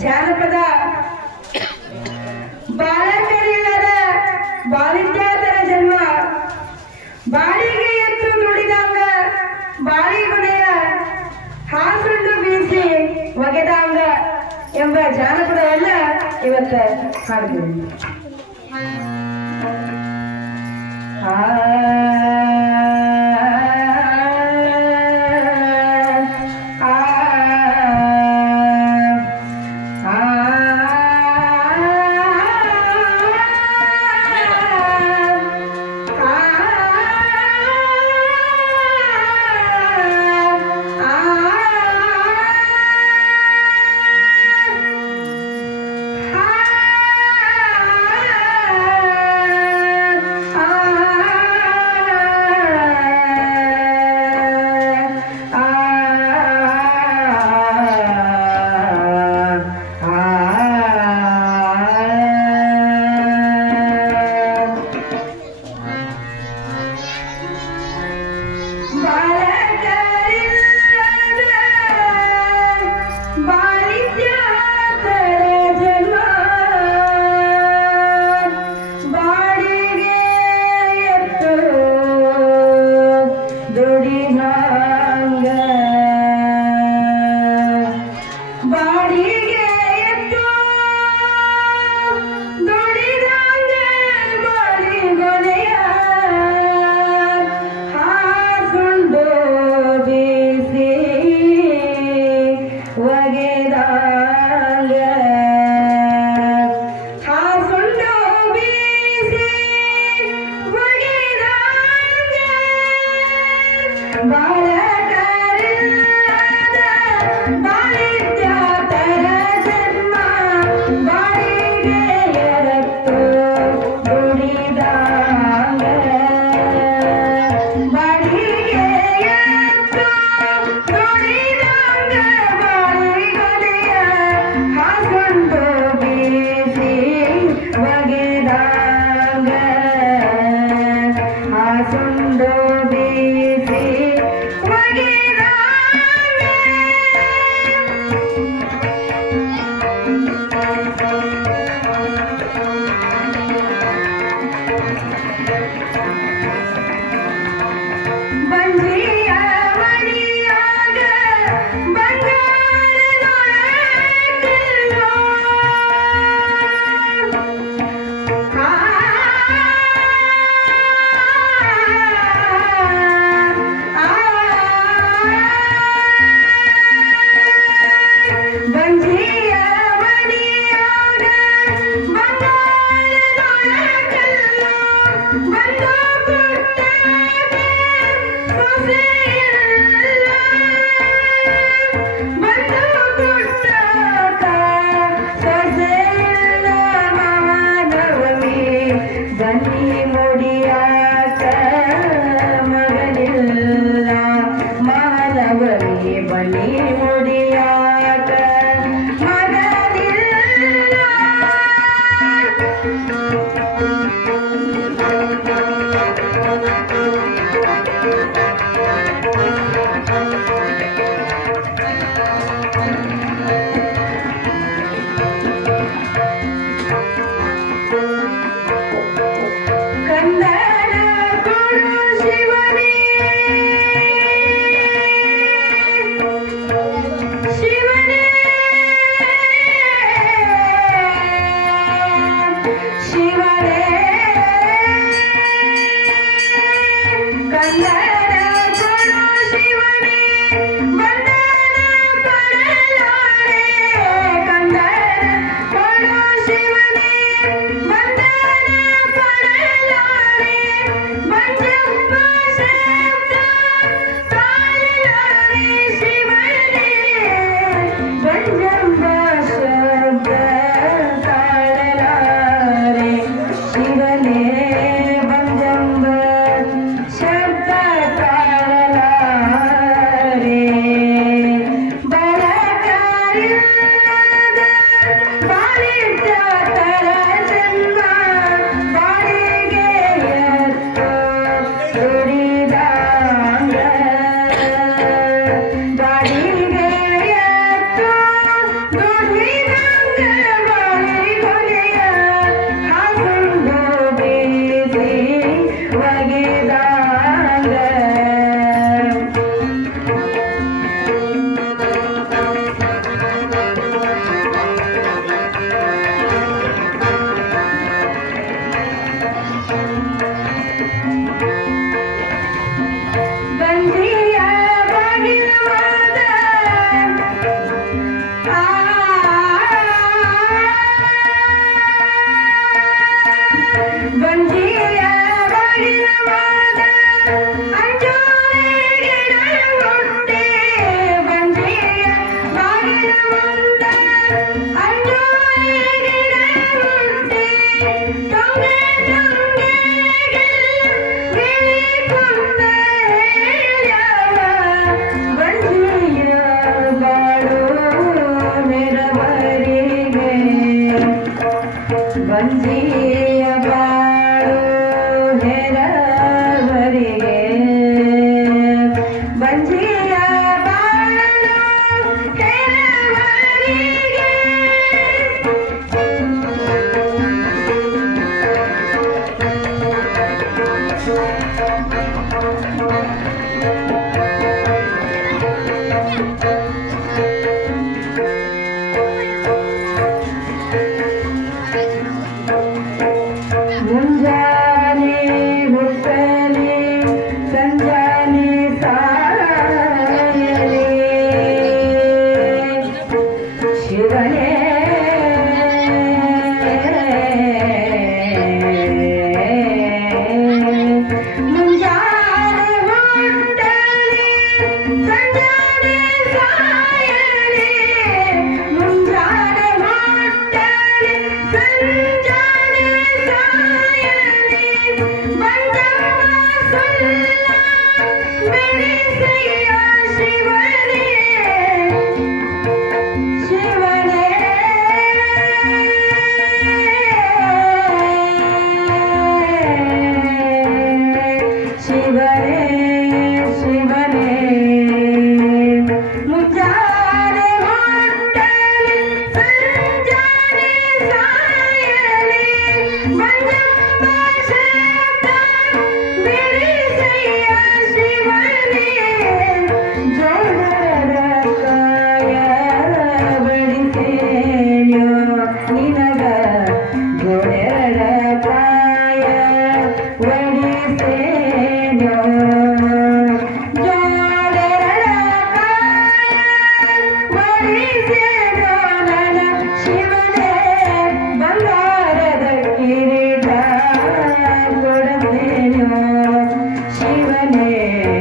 ಜಾನಪದ ಬಾಲಕರಿಲ್ಲದ ಬಾಲಿತ್ಯಾತರ ಜನ್ಮ. ಬಾಳಿಗೆ ಎತ್ತು ನುಡಿದಂಗ ಬಾಳಿಗೊನೆಯ ಹಾಸುಂಡು ಬೀಸಿ ಒಗೆದಂಗ ಎಂಬ ಜಾನಪದವನ್ನ ಇವತ್ತ ಹಾಡಿದ್ವಿ ಆ primordial வஞ்சே ね